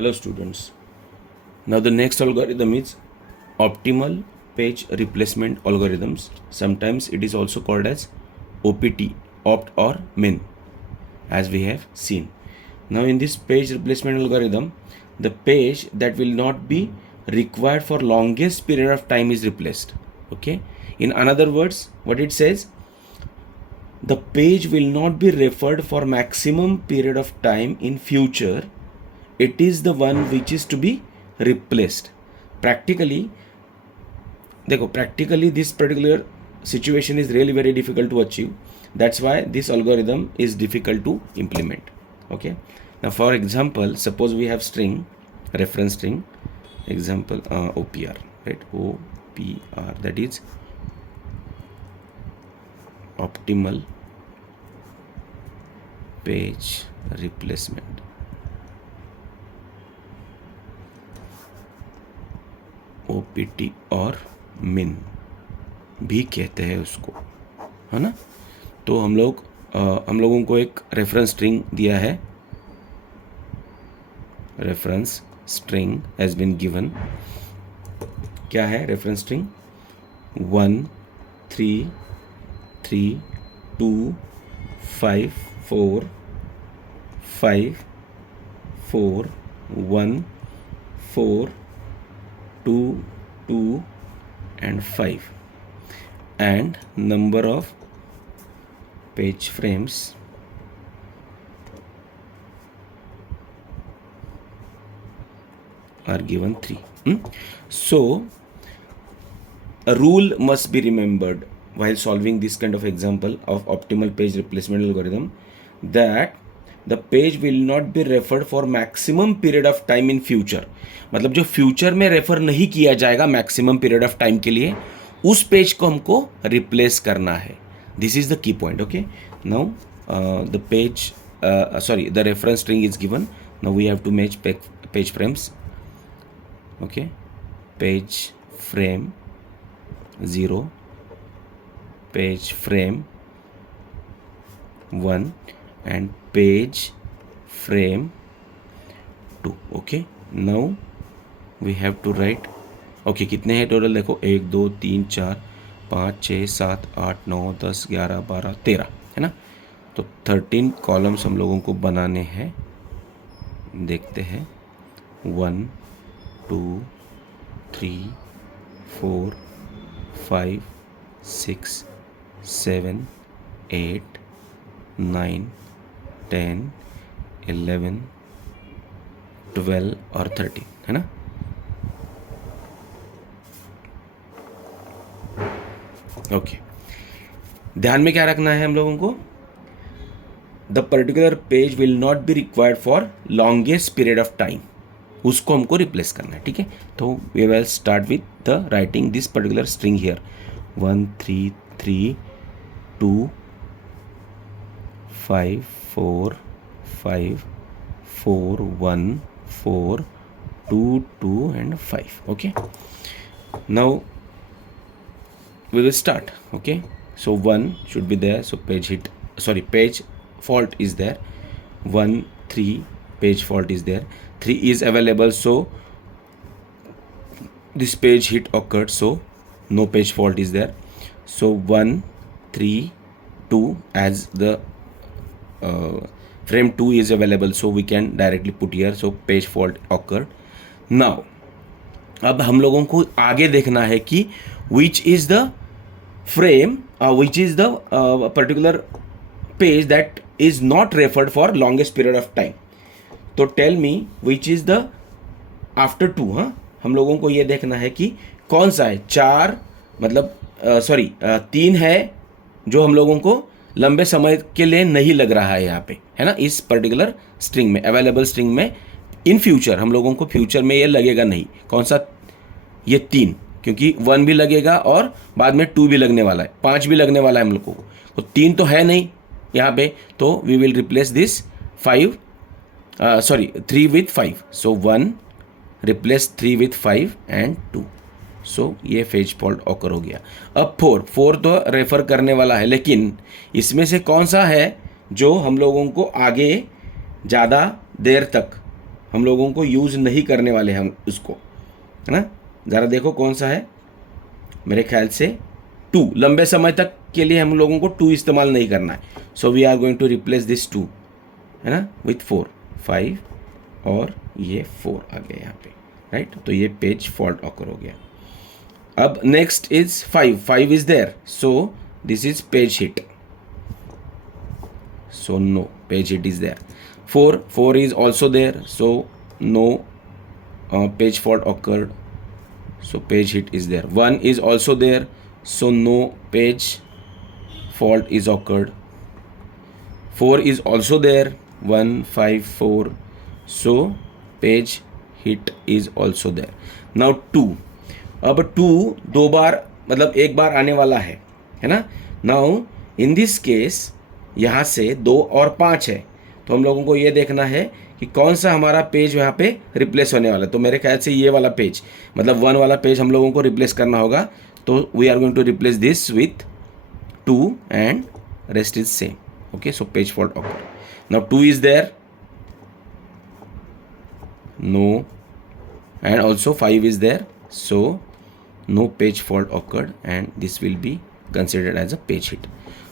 Hello students. Now the next algorithm is optimal page replacement algorithms. Sometimes it is also called as OPT, opt or min, as we have seen. Now in this page replacement algorithm, the page that will not be required for longest period of time is replaced. Okay. In other words, what it says, the page will not be referred for maximum period of time in future. It is the one which is to be replaced. Practically this particular situation is really very difficult to achieve. That's why this algorithm is difficult to implement. Okay. Now for example, suppose we have string, reference string, example OPR, right? OPR, that is optimal page replacement. OPT और min भी कहते हैं उसको, है ना? तो हम लोगों को एक रेफरेंस स्ट्रिंग दिया है. Reference string has been given. क्या है reference string? 1 3 3 2 5 4 5 4 1 4 2 2 and 5, and number of page frames are given 3. So a rule must be remembered while solving this kind of example of optimal page replacement algorithm, that the page will not be referred for maximum period of time in future. मतलब जो future में refer नहीं किया जाएगा maximum period of time के लिए, उस page को हमको रिप्लेस करना है. This is the key point. Okay. Now the page the reference string is given. Now we have to match page frames. Okay. Page frame 0, page frame 1 and page frame 2. okay, now we have to write. okay, कितने हैं total? देखो 1 2 3 4 5 6 7 8 9 10 11 12 13, है ना? तो 13 columns हम लोगों को बनाने हैं. देखते हैं. 1 2 3 4 5 6 7 8 9 10 11 12 और 13, है ना? ओके. ध्यान में क्या रखना है हम लोगों को? The particular page will not be required for longest period of time. उसको हमको रिप्लेस करना है. ठीक है. तो we will start with the writing this particular string here. 1 3 3 2 5 4 5 4 1 4 2 2 and 5. okay, now we will start. okay, so 1 should be there, so page fault is there. 1 3 page fault is there. 3 is available, so this page hit occurred, so no page fault is there. So 1 3 2, as the frame 2 is available, so we can directly put here, so page fault occurred. now अब हम लोगों को आगे देखना है कि which is the frame, which is the particular page that is not referred for longest period of time. तो tell me which is the after 2. हम लोगों को ये देखना है कि कौन सा है. 4 मतलब 3 है जो हम लोगों को लंबे समय के लिए नहीं लग रहा है यहाँ पे, है ना? इस पर्टिकुलर स्ट्रिंग में, अवेलेबल स्ट्रिंग में. इन फ्यूचर हम लोगों को फ्यूचर में ये लगेगा नहीं. कौन सा? ये 3, क्योंकि 1 भी लगेगा और बाद में 2 भी लगने वाला है, 5 भी लगने वाला है हम लोग को. तो 3 तो है नहीं यहाँ पे, तो we will replace this 3 with 5. So 1 replace 3 with 5 and 2. So ये पेज फॉल्ट ऑकर हो गया. अब 4 तो रेफर करने वाला है, लेकिन इसमें से कौन सा है जो हम लोगों को आगे ज़्यादा देर तक हम लोगों को यूज़ नहीं करने वाले हम उसको, है ना। ज़रा देखो कौन सा है, मेरे ख्याल से 2, लंबे समय तक के लिए हम लोगों को 2 इस्तेमाल नहीं करना है। So we are going to replace this 2, है ना, विथ 4, 5 और ये 4 आ गया यहाँ पे, राइट। तो ये पेज फॉल्ट ऑकर हो गया। अब next is 5 is there, so this is page hit, so no, page hit is there. 4 is also there, so no page fault occurred, so page hit is there. 1 is also there, so no page fault is occurred. 4 is also there, 1 5 4, so page hit is also there. Now 2, अब 2 दो बार मतलब एक बार आने वाला है ना। Now in this case यहाँ से 2 और 5 है, तो हम लोगों को ये देखना है कि कौन सा हमारा पेज यहाँ पे रिप्लेस होने वाला है। तो मेरे ख्याल से ये वाला पेज, मतलब 1 वाला पेज हम लोगों को रिप्लेस करना होगा। तो we are going to replace this with 2 and rest is same. Okay, so page fault occur. Now 2 is there, no, and also 5 is there, so no page fault occurred and this will be considered as a page hit.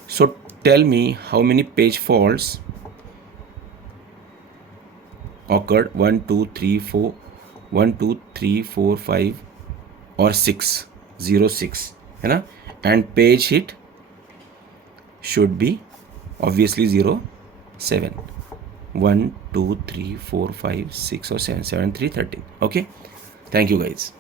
So tell me how many page faults occurred. 1 2 3 4 1 2 3 4 5 और 6, 0 6, है ना। and page hit should be obviously 0 7, 1 2 3 4 5 6 or 7 7 3 13. Okay, thank you guys.